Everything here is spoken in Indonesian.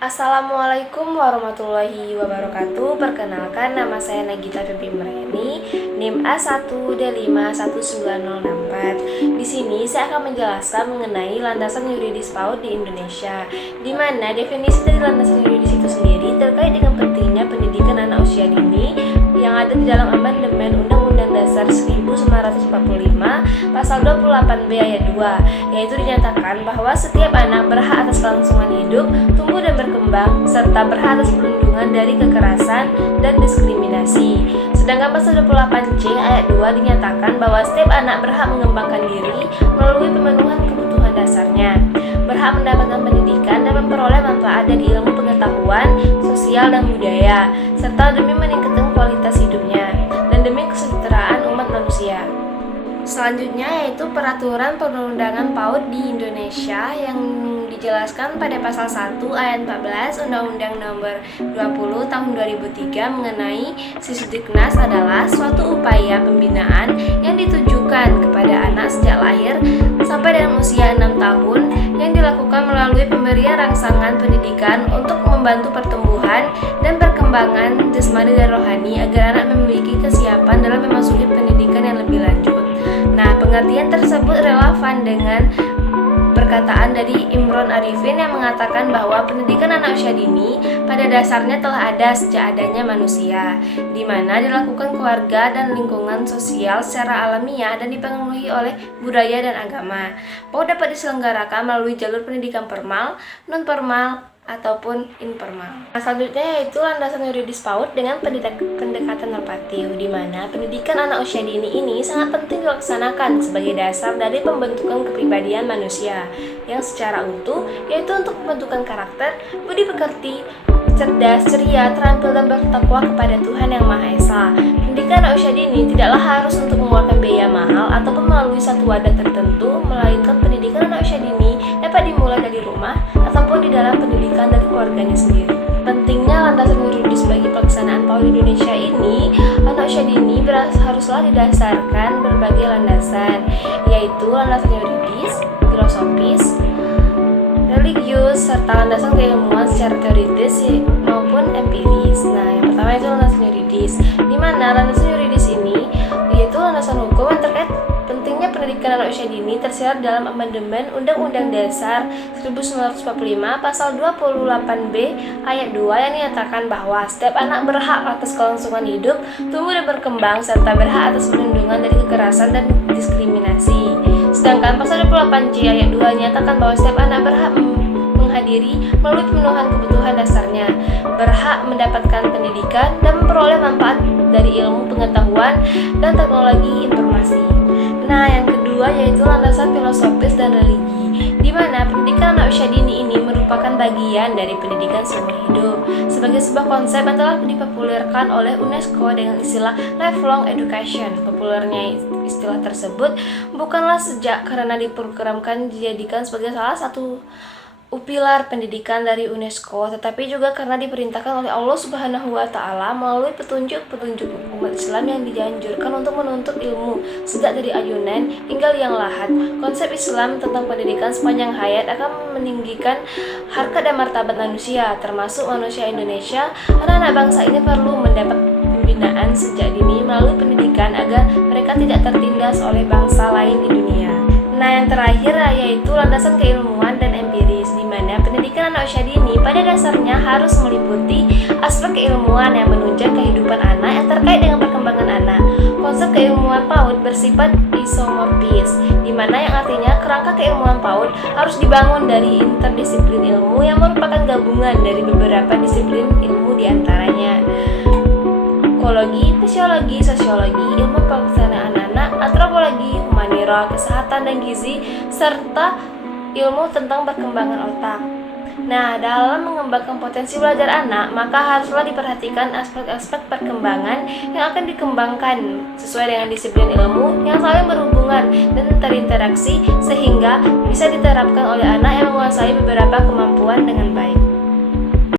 Assalamualaikum warahmatullahi wabarakatuh. Perkenalkan, nama saya Nagita Febriani, NIM A1D51904. Di sini saya akan menjelaskan mengenai landasan yuridis PAUD di Indonesia, di mana definisi dari landasan yuridis itu sendiri terkait dengan pentingnya pendidikan anak usia dini yang ada di dalam amandemen Undang-Undang Dasar 1945 Pasal 28B ayat 2, yaitu dinyatakan bahwa setiap anak berhak atas kelangsungan hidup, tumbuh dan berkembang, serta berhak atas perlindungan dari kekerasan dan diskriminasi. Sedangkan pasal 28C ayat 2 dinyatakan bahwa setiap anak berhak mengembangkan diri melalui pemenuhan kebutuhan dasarnya, berhak mendapatkan pendidikan dan memperoleh manfaat dari ilmu pengetahuan, sosial dan budaya, serta demi meningkatkan kualitas hidupnya dan demi kesejahteraan umat manusia. Selanjutnya yaitu peraturan perundangan PAUD di Indonesia yang dijelaskan pada pasal 1 ayat 14 Undang-Undang Nomor 20 Tahun 2003 mengenai Sisdiknas adalah suatu upaya pembinaan yang ditujukan kepada anak sejak lahir sampai dengan usia 6 tahun yang dilakukan melalui pemberian rangsangan pendidikan untuk membantu pertumbuhan dan perkembangan jasmani dan rohani agar anak memiliki kesiapan dalam memasuki pendidikan yang lebih lanjut. Nah, pengertian tersebut relevan dengan perkataan dari Imron Arifin yang mengatakan bahwa pendidikan anak usia dini pada dasarnya telah ada sejak adanya manusia, di mana dilakukan keluarga dan lingkungan sosial secara alamiah dan dipengaruhi oleh budaya dan agama. PAUD dapat diselenggarakan melalui jalur pendidikan formal, non-formal, ataupun informal. Selanjutnya yaitu landasan yuridis PAUD dengan pendekatan normatif, di mana pendidikan anak usia dini ini sangat penting dilaksanakan sebagai dasar dari pembentukan kepribadian manusia yang secara utuh, yaitu untuk pembentukan karakter, budi pekerti, cerdas, ceria, terampil dan bertakwa kepada Tuhan Yang Maha Esa. Pendidikan anak usia dini tidaklah harus untuk mengeluarkan biaya mahal ataupun melalui satu wadah tertentu, melainkan pendidikan anak usia dini dapat dimulai dari rumah ataupun di dalam pendidikan dari keluarganya sendiri. Pentingnya landasan yuridis bagi pelaksanaan PAUD Indonesia ini, anak usia dini haruslah didasarkan berbagai landasan, yaitu landasan yuridis, filosofis, religius, serta landasan keilmuan secara teoritis maupun empiris. Nah, yang pertama itu landasan yuridis, di mana landasan yuridis ini yaitu landasan hukum yang terkait pentingnya pendidikan anak usia dini tersirat dalam amandemen Undang-Undang Dasar 1945 Pasal 28B ayat 2 yang menyatakan bahwa setiap anak berhak atas kelangsungan hidup, tumbuh dan berkembang, serta berhak atas perlindungan dari kekerasan dan diskriminasi. Sedangkan pasal 28C ayat 2 menyatakan bahwa setiap anak berhak menghadiri melalui pemenuhan kebutuhan dasarnya, berhak mendapatkan pendidikan dan memperoleh manfaat dari ilmu pengetahuan dan teknologi informasi. Nah, yang kedua yaitu landasan filosofis dan religi, di mana pendidikan anak usia dini ini merupakan bagian dari pendidikan seumur hidup sebagai sebuah konsep yang telah dipopulerkan oleh UNESCO dengan istilah lifelong education. Populernya istilah tersebut bukanlah sejak karena diprogramkan dijadikan sebagai salah satu pilar pendidikan dari UNESCO, tetapi juga karena diperintahkan oleh Allah Subhanahu wa Ta'ala melalui petunjuk-petunjuk umat Islam yang dianjurkan untuk menuntut ilmu sejak dari ayunan hingga liang lahat. Konsep Islam tentang pendidikan sepanjang hayat akan meninggikan harkat dan martabat manusia, termasuk manusia Indonesia. Anak-anak bangsa ini perlu mendapat pembinaan sejak dini melalui pendidikan agar mereka tidak tertindas oleh bangsa lain di dunia. Nah, yang terakhir yaitu landasan keilmuan dan empiris, di mana pendidikan anak usia dini pada dasarnya harus meliputi aspek keilmuan yang menunjang kehidupan anak yang terkait dengan perkembangan anak. Konsep keilmuan PAUD bersifat isomorfis, di mana yang artinya kerangka keilmuan PAUD harus dibangun dari interdisiplin ilmu yang merupakan gabungan dari beberapa disiplin ilmu diantaranya ekologi, fisiologi, sosiologi, ilmu pelaksanaan anak, antropologi, humanira, kesehatan dan gizi, serta ilmu tentang perkembangan otak. Nah, dalam mengembangkan potensi belajar anak, maka haruslah diperhatikan aspek-aspek perkembangan yang akan dikembangkan sesuai dengan disiplin ilmu yang saling berhubungan dan terinteraksi sehingga bisa diterapkan oleh anak yang menguasai beberapa kemampuan dengan baik.